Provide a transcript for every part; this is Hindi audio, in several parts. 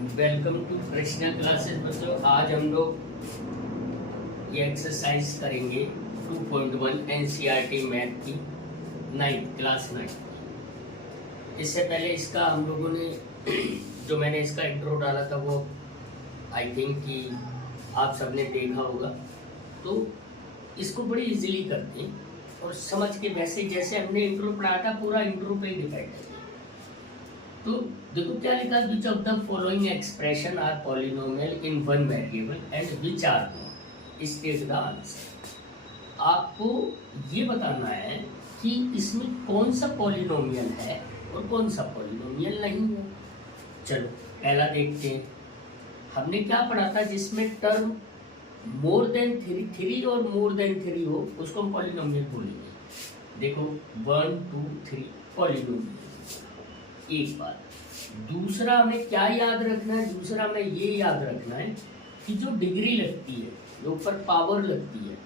वेलकम टू कृष्णा क्लासेस बच्चों। आज हम लोग ये एक्सरसाइज करेंगे 2.1 एनसीईआरटी मैथ की 9th क्लास 9th। इससे पहले इसका हम लोगों ने जो मैंने इसका इंट्रो डाला था वो आई थिंक कि आप सबने देखा होगा। तो इसको बड़ी इजीली करते हैं और समझ के वैसे जैसे हमने इंट्रो पढ़ाया था पूरा इंट्रो पे ही डिपेंड है। तो देखो क्या लिखा, which of the following expression are polynomial in one variable and which are not, state the answer. आपको ये बताना है कि इसमें कौन सा पॉलिनोमियल है और कौन सा पॉलिनोमियल नहीं है। चलो पहला देखते हैं। हमने क्या पढ़ा था, जिसमें टर्म मोर देन थ्री और मोर देन थ्री हो उसको हम पॉलिनोमियल बोलेंगे। देखो 1 2 3 पॉलिनोमियल एक बात। दूसरा हमें क्या याद रखना है, दूसरा हमें ये याद रखना है कि जो डिग्री लगती है, जो ऊपर पावर लगती है,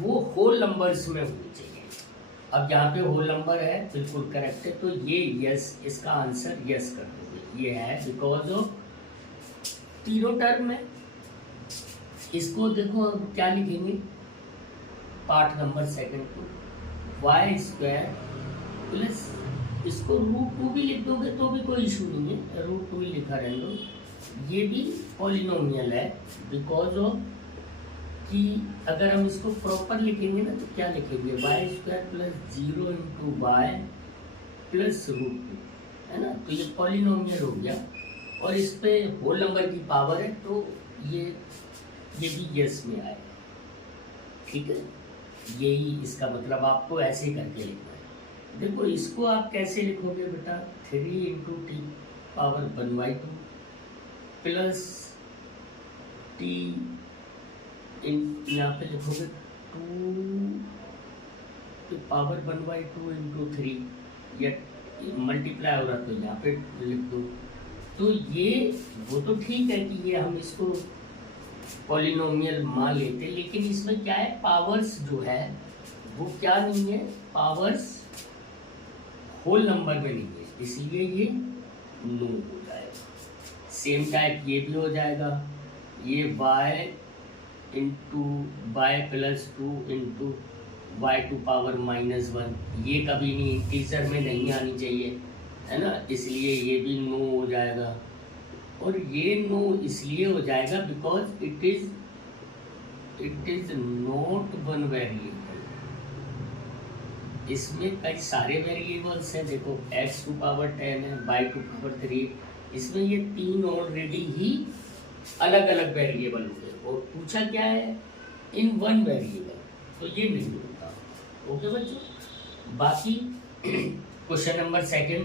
वो होल नंबर्स में होनी चाहिए। अब यहाँ पे होल नंबर है, बिल्कुल करेक्ट है, तो ये यस, इसका आंसर यस कर दोगे। ये है बिकॉज ऑफ तीनों टर्म है। इसको देखो अब क्या लिखेंगे, पार्ट नंबर सेकंड को वाई स्क्वायर प्लस, इसको √2 भी लिख दोगे तो भी कोई इशू नहीं है, √2 ही लिखा रहने दो। ये भी पॉलिनोमियल है बिकॉज ऑफ कि अगर हम इसको प्रॉपर लिखेंगे ना तो क्या लिखेंगे, y square plus 0 into y plus √2, है ना। तो ये पॉलिनोमियल हो गया और इस पे होल नंबर की पावर है, तो ये भी यस में आएगा। ठीक है, यही इसका मतलब आपको ऐसे करके लिखना है। देखो इसको आप कैसे लिखोगे बेटा, 3 into T power 1/2 plus T यहाँ पे लिखोगे 2 पावर 1/2 इंटू 3, या मल्टीप्लाई हो रहा तो यहाँ पे लिख दो। तो ये वो तो ठीक है कि ये हम इसको पॉलिनोमियल मान लेते, लेकिन इसमें क्या है, पावर्स जो है वो क्या नहीं है, पावर्स होल नंबर में नहीं है, इसलिए ये नो हो जाएगा। सेम टाइप ये भी हो जाएगा, ये y into y plus 2 into y to power -1, ये कभी नहीं टीचर में नहीं आनी चाहिए, है ना, इसलिए ये भी नो हो जाएगा। और ये नो इसलिए हो जाएगा because it is not one variable. इसमें कई सारे वेरिएबल्स हैं, देखो x टू पावर 10 है, y टू पावर 3, इसमें ये तीन ऑलरेडी ही अलग अलग वेरिएबल हो गए और पूछा क्या है, इन वन वेरिएबल, तो ये नहीं होता। ओके बच्चों, बाकी question number second,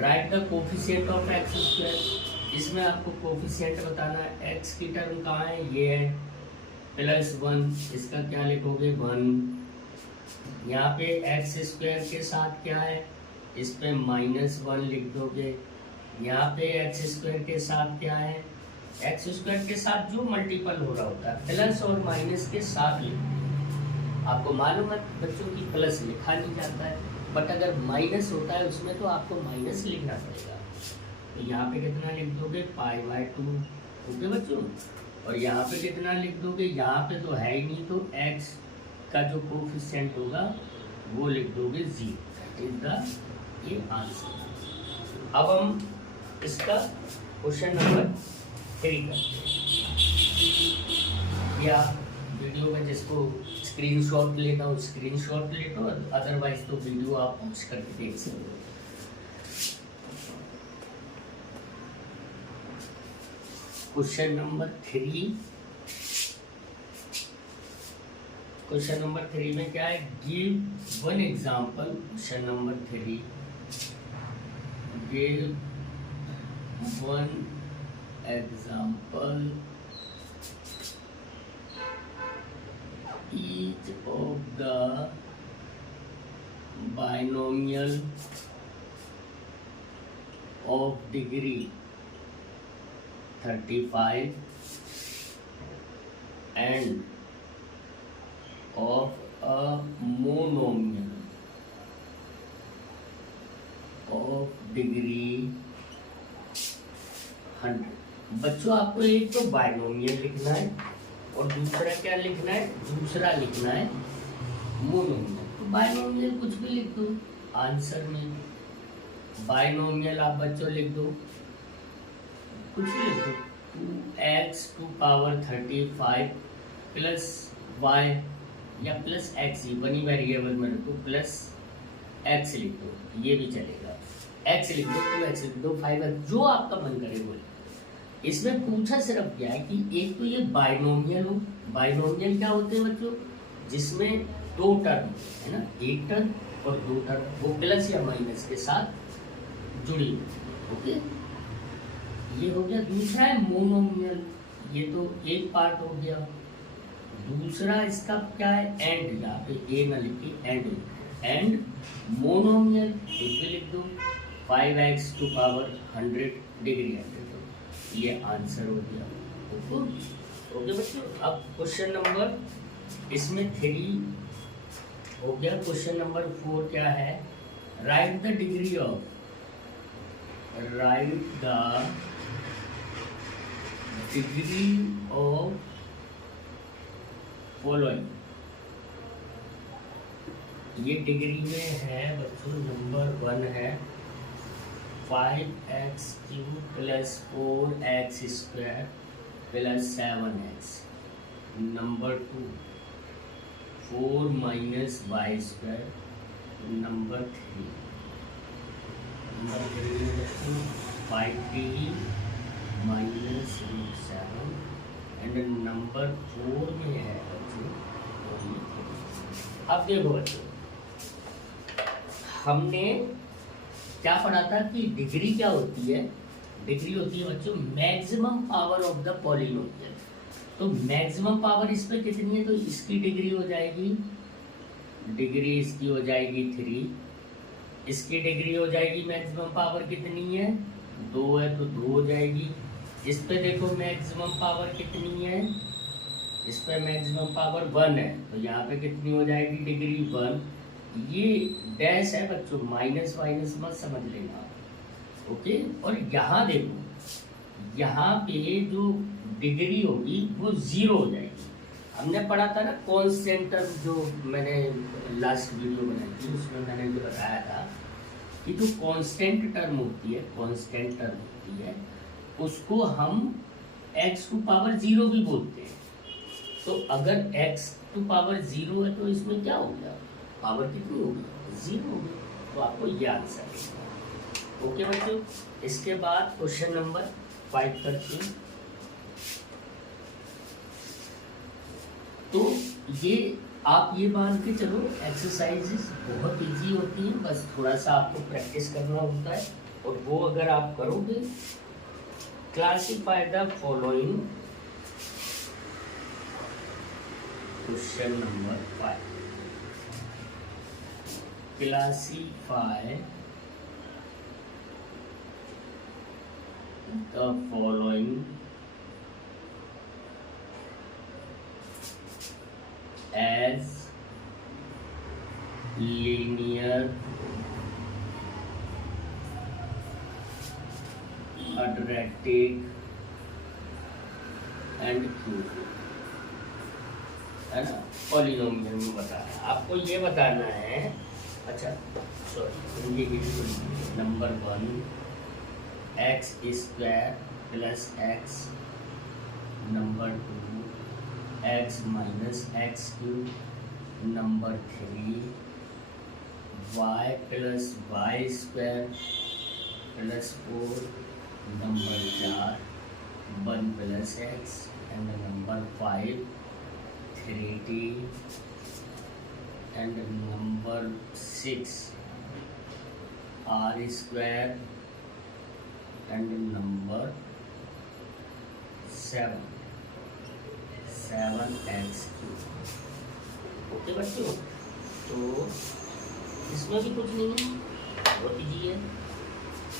right the coefficient of x square. इसमें आपको कोफिशिएंट बताना है, x की टर्म कहाँ है, ये है +1, इसका क्या लिखोगे 1। यहाँ पे एक्स स्क्वायर के साथ क्या है, इस पे -1 लिख दोगे। यहाँ पे एक्स स्क्वायर के साथ क्या है, एक्स स्क्वायर के साथ जो मल्टीपल हो रहा होता है प्लस और माइनस के साथ लिख दो। आपको मालूम है बच्चों की प्लस लिखा नहीं जाता है, बट अगर माइनस होता है उसमें तो आपको माइनस लिखना पड़ेगा। तो यहाँ पे कितना लिख दोगे, π/2। ओके बच्चों, और यहाँ पे कितना लिख दोगे, यहाँ पे तो है ही नहीं, तो एक्स का जो कोफिशिएंट होगा वो लिख दोगे 0। दैट इज द ये आंसर। अब हम इसका क्वेश्चन नंबर 3 करते हैं। या वीडियो में जिसको स्क्रीनशॉट लेना हो स्क्रीनशॉट ले लो, अदरवाइज तो वीडियो आप पॉज करके देख सकते हो। क्वेश्चन नंबर 3, क्वेश्चन नंबर 3 में क्या है, give one example. Question number 3, give one example each of the binomial of degree 35 and of a monomial of degree 100। बच्चों आपको एक तो बाइनोमियल लिखना है और दूसरा क्या लिखना है, दूसरा लिखना है मोनोमियल। तो बाइनोमियल कुछ भी लिख दो आंसर में, बाइनोमियल आप बच्चों लिख दो, कुछ भी लिख दो, 2x टू पावर 35 प्लस y या प्लस एक्स, बनी वेरिएबल में रखो, प्लस एक्स लिख दो, ये भी चलेगा, एक्स लिख दो, 2x लिख दो, 5x, जो आपका मन करे वो लिख दो। इसमें पूछा सिर्फ क्या है कि एक तो ये बाइनोमियल हो, बाइनोमियल क्या होते हैं बच्चों, जिसमें दो टर्म है ना, एक टर्म और दो टर्म, वो प्लस या माइनस के साथ जुड़ी हुई। ओके, ये हो गया। दूसरा है मोनोमियल, ये तो एक पार्ट हो गया। दूसरा इसका क्या है, एंड, यहाँ पे ए ना लिखिए, एंड मोनोमियल एक भी लिख दो, 5x टू पावर 100 डिग्री 100, ये आंसर हो गया। ओके बच्चों, अब क्वेश्चन नंबर इसमें 3 हो गया। क्वेश्चन नंबर 4 क्या है, write the degree of, write the degree of following. ये डिग्री में है बच्चों, नंबर 1 है 5x cube plus 4x square plus 7x। Number 2 4 minus y square. Number 3 5t minus root 7। And number 4 में है बच्चों। अब देखो बच्चों, हमने क्या पढ़ा था कि डिग्री क्या होती है, डिग्री होती है बच्चों maximum power of the polynomial. तो मैक्सिमम पावर इस पे कितनी है, तो इसकी डिग्री हो जाएगी, डिग्री इसकी हो जाएगी 3, इसकी डिग्री हो जाएगी मैक्सिमम पावर कितनी है 2 है, तो 2 हो जाएगी। इस पे देखो मैक्सिमम पावर कितनी है, इस पे मैक्सिमम पावर 1 है, तो यहाँ पे कितनी हो जाएगी डिग्री 1। ये डैश है बच्चों, माइनस माइनस मत समझ लेना। ओके, और यहाँ देखो, यहाँ पे जो डिग्री होगी वो 0 हो जाएगी। हमने पढ़ा था ना कांस्टेंट टर्म, जो मैंने लास्ट वीडियो बनाई थी उसमें मैंने जो बताया था कि जो कांस्टेंट टर्म होती है, कांस्टेंट टर्म होती है उसको हम x टू पावर 0 भी बोलते हैं। तो अगर x टू पावर 0 है तो इसमें क्या हो गया, पावर कितनी होगी 0 होगी, तो आपको ये आंसर है। ओके बच्चों, इसके बाद क्वेश्चन नंबर 5 करते हैं। तो ये आप ये मान के चलो, एक्सरसाइजेस बहुत इजी होती हैं, बस थोड़ा सा आपको प्रैक्टिस करना होता है, और वो अगर आप करोगे, classify the following, question number 5, classify the following as linear, quadratic and cubic, है ना, पॉलिनोमियल में बताना। आपको ये बताना है, अच्छा sorry, number 1 x square plus x, number 2 x minus x cube, number 3 y plus y square plus 4, number 4 1 plus x, and number 5 3t, and number 6 r square, and number 7x cube. Okay बच्चों, तो इसमें भी कुछ नहीं है, बहुत इजी है।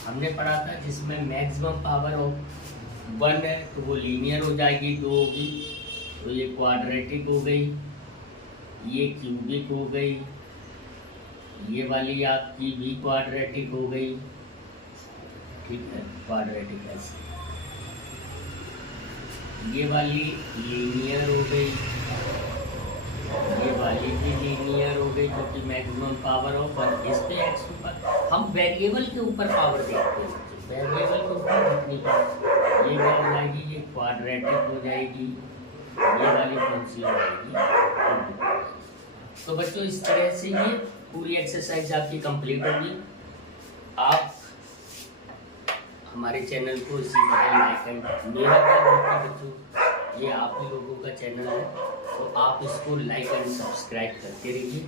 हमने पढ़ा था जिसमें मैक्सिमम पावर ऑफ 1 है तो वो लीनियर हो जाएगी, 2 होगी, तो ये क्वाड्रेटिक हो गई, ये क्यूबिक हो गई, ये वाली आपकी भी क्वाड्रेटिक हो गई, ठीक है, क्वाड्रेटिक ऐसे। ये वाली लीनियर हो गई, ये वाली भी लीनियर हो गई क्योंकि मैक्सिमम पावर ऑफ 1 इस पे एक्स ऊपर। हम वेरिएबल के ऊपर पावर देखते हैं, वेरिएबल के ऊपर जितनी पावर, ये क्या हो जाएगी, ये क्वाड्रेटिक हो जाएगी, ये वाली कौन सी हो जाएगी। तो बच्चों इस तरह से ये पूरी एक्सरसाइज आपकी कंप्लीट होगी। आप हमारे चैनल को इसी तरह लाइक एंड, मेरा क्या करता है बच्चों, ये आप ही लोगों का चैनल है, तो आप इसको लाइक एंड सब्सक्राइब करते रहिए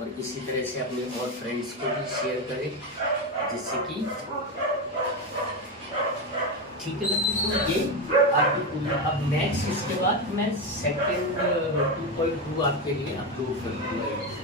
और इसी तरह से अपने और फ्रेंड्स को भी शेयर करें, जिससे कि ठीक है बच्चों। तो ये आपकी पूरा, अब नेक्स्ट इसके बाद मैं सेकंड 2.2 आपके लिए अपलोड कर दूँगा।